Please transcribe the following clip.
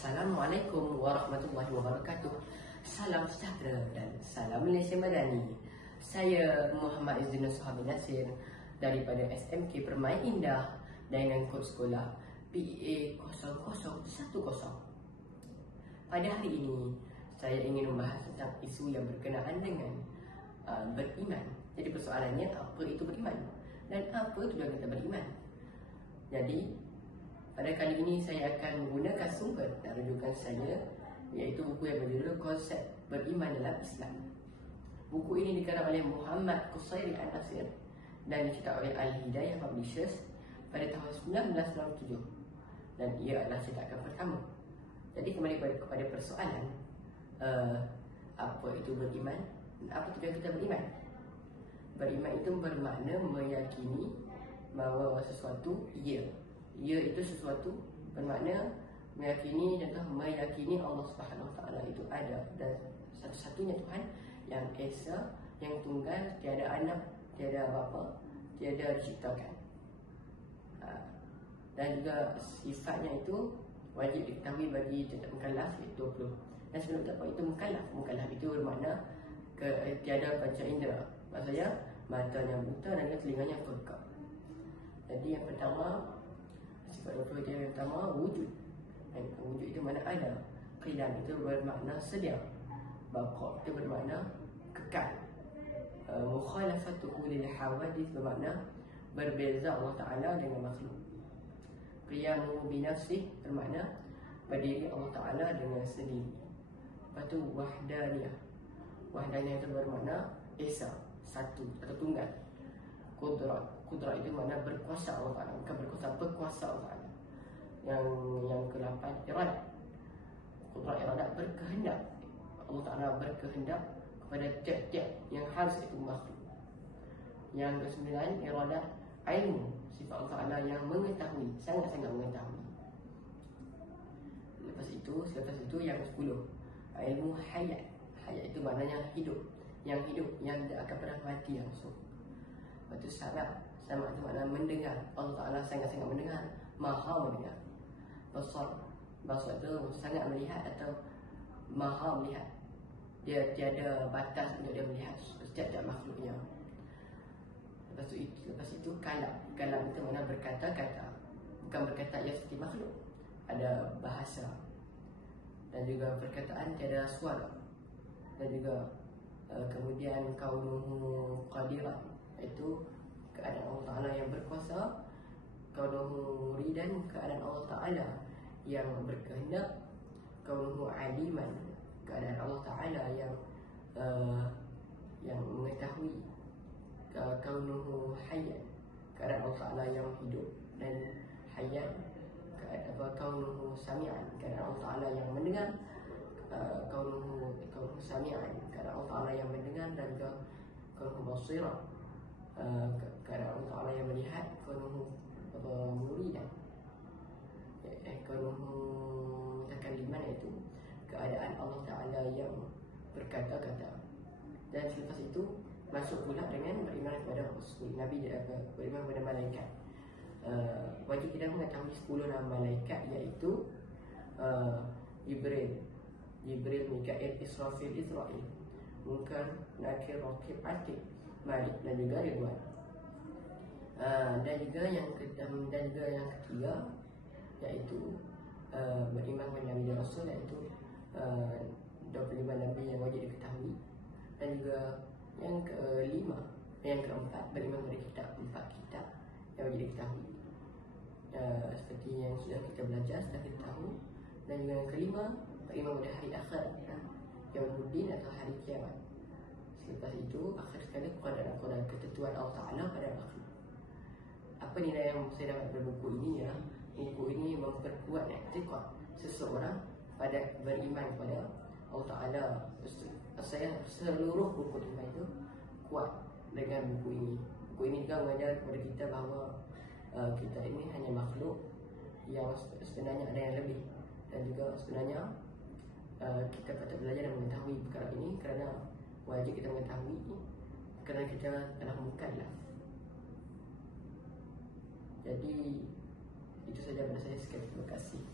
Assalamualaikum warahmatullahi wabarakatuh. Salam sejahtera dan salam Malaysia Madani. Saya Muhammad Izzin Suhaib Nasir daripada SMK Permai Indah dengan kod sekolah PEA 0010. Pada hari ini saya ingin membahas tentang isu yang berkenaan dengan beriman. Jadi persoalannya, apa itu beriman dan apa tujuan kita beriman? Jadi pada kali ini saya akan menggunakan sumber dan rujukan saya, iaitu buku yang berjudul Konsep Beriman dalam Islam. Buku ini dikarang oleh Muhammad Qusairi An-Nasir dan dicetak oleh Al-Hidayah Publishers pada tahun 1997, dan ia adalah cetakan pertama. Jadi kembali kepada persoalan, apa itu beriman dan apa tujuan kita beriman? Beriman itu bermakna meyakini bahawa sesuatu ia itu sesuatu, bermakna meyakini, contoh meyakini Allah Subhanahu Wa Taala itu ada dan satu-satunya Tuhan yang esa, yang tunggal, tiada anak, tiada bapa, tiada diciptakan. Dan juga sifatnya itu wajib diketahui bagi setiap mukallaf, iaitu 20. Dan sebelum kita apa itu mukallaf? Mukallaf itu bermakna tiada panca indera, maksudnya matanya buta dan telinganya pekak. Jadi yang pertama, sifat 20 itu yang pertama, wujud. Dan wujud itu mana ada. Qidam itu bermakna sedia. Baqa itu bermakna kekal. Mukhalafatuhu lil hawadith bermakna berbeza Allah Ta'ala dengan makhluk. Qiyamu binafsih bermakna berdiri Allah Ta'ala dengan sendiri. Lepas tu wahdaniyah. Wahdaniyah itu bermakna esa, satu atau tunggal. Kudrat itu makna berkuasa Allah Ta'ala, bukan berkuasa, berkuasa Allah Ta'ala. Yang ke-8, iradat. Kudrat iradat, berkehendak. Allah Ta'ala berkehendak kepada tiap-tiap yang harus itu makhluk. Yang ke-9, iradat, ilmu. Sifat Allah Ta'ala yang mengetahui, sangat-sangat mengetahui. Selepas itu yang ke-10, ilmu hayat. Hayat itu maknanya hidup. Yang hidup, yang tidak akan pernah mati langsung. Lepas tu sama itu makna mendengar. Allah Ta'ala sangat-sangat mendengar, maha mendengar. Basar itu sangat melihat atau maha melihat. Dia tiada batas untuk dia melihat setiap makhluknya. Lepas itu kalam. Kalam itu makna berkata-kata. Bukan berkata ia seperti makhluk, ada bahasa. Dan juga perkataan tiada suara. Dan juga kemudian kaunuhu qadiran, iaitu keadaan Allah Ta'ala yang berkuasa. Kaunuhu muridan, keadaan Allah Ta'ala yang berkehendak. Kaunuhu aliman, keadaan Allah Ta'ala yang mengetahui. Kaunuhu hayat, keadaan Allah Ta'ala yang hidup dan hayat. Kaunuhu sami'an, keadaan Allah Ta'ala yang mendengar. Kaunuhu sami'an, keadaan Allah Ta'ala yang mendengar. Dan juga kaunuhu basira, keadaan Allah Ta'ala yang melihat. Kaunuhu muridan, kaunuhu mutakalliman, iaitu keadaan Allah Ta'ala yang berkata-kata. Dan selepas itu masuk pula dengan beriman kepada Rasul Nabi, beriman kepada malaikat. Wajib kita mengetahui 10 nama malaikat, iaitu Jibril, Mikail, Israfil, Israel, Munkar, Nakir, Raqib, Atid, Malik dan juga Ridwan. Dan juga yang ketiga, iaitu beriman kepada Nabi dan Rasul, iaitu 25 Nabi yang wajib diketahui. Dan juga yang keempat, beriman kepada kitab, 4 kitab yang wajib diketahui. Seperti yang sudah kita belajar, sudah kita tahu. Dan juga yang kelima, beriman kepada hari akhir, Yaumuddin atau hari kiamat. Selepas itu, akhir sekali kepada ketentuan Allah Ta'ala pada makhluk. Apa nilai yang saya dapat dari buku ini ya? Buku ini memperkuat i'tiqad seseorang pada beriman kepada Allah Ta'ala. Saya seluruh buku iman itu kuat dengan buku ini. Buku ini juga mengajar kepada kita bahawa kita ini hanya makhluk yang sebenarnya ada yang lebih. Dan juga sebenarnya kita patut belajar dan mengetahui perkara ini kerana wajib kita mengetahui, kerana kita adalah mukallaf. Jadi itu saja pada saya. Sekian, terima kasih.